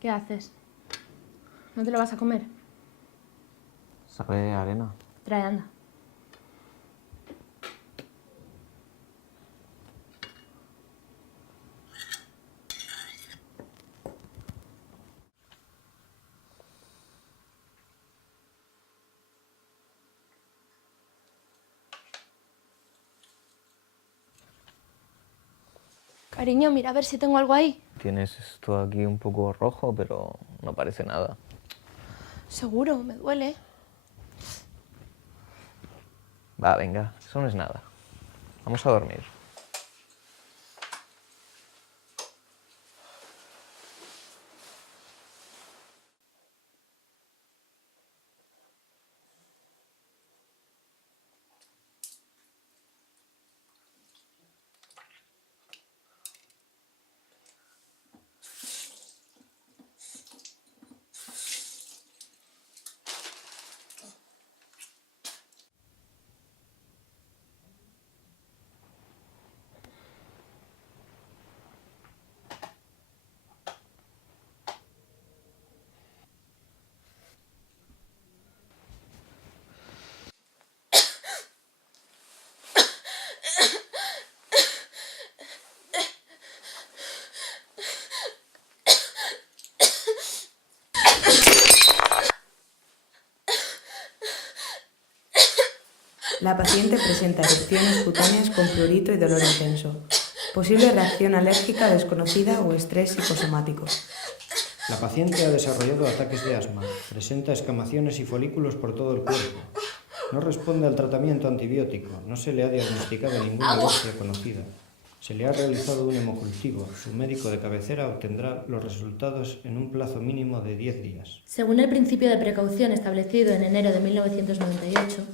¿Qué haces? ¿No te lo vas a comer? Sabe a arena. Trae, anda. Cariño, mira a ver si tengo algo ahí. Tienes esto aquí un poco rojo, pero no parece nada. Seguro, me duele. Va, venga, eso no es nada. Vamos a dormir. La paciente presenta erupciones cutáneas con prurito y dolor intenso. Posible reacción alérgica desconocida o estrés psicosomático. La paciente ha desarrollado ataques de asma, presenta escamaciones y folículos por todo el cuerpo. No responde al tratamiento antibiótico, no se le ha diagnosticado ninguna alergia conocida. Se le ha realizado un hemocultivo. Su médico de cabecera obtendrá los resultados en un plazo mínimo de 10 días. Según el principio de precaución establecido en enero de 1998,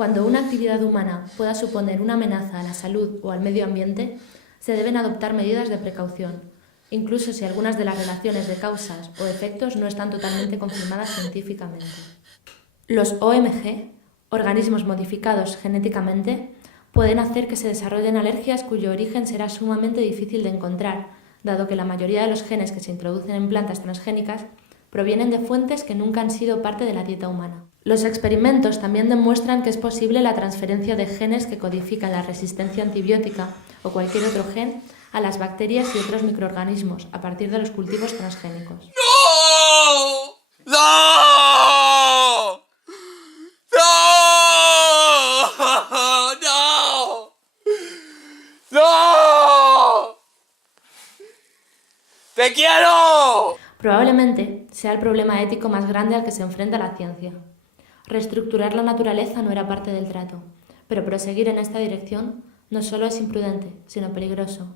cuando una actividad humana pueda suponer una amenaza a la salud o al medio ambiente, se deben adoptar medidas de precaución, incluso si algunas de las relaciones de causas o efectos no están totalmente confirmadas científicamente. Los OMG, organismos modificados genéticamente, pueden hacer que se desarrollen alergias cuyo origen será sumamente difícil de encontrar, dado que la mayoría de los genes que se introducen en plantas transgénicas provienen de fuentes que nunca han sido parte de la dieta humana. Los experimentos también demuestran que es posible la transferencia de genes que codifican la resistencia antibiótica o cualquier otro gen a las bacterias y otros microorganismos a partir de los cultivos transgénicos. ¡No! ¡No! ¡No! ¡No! ¡No! ¡Te quiero! Probablemente sea el problema ético más grande al que se enfrenta la ciencia. Reestructurar la naturaleza no era parte del trato, pero proseguir en esta dirección no solo es imprudente, sino peligroso.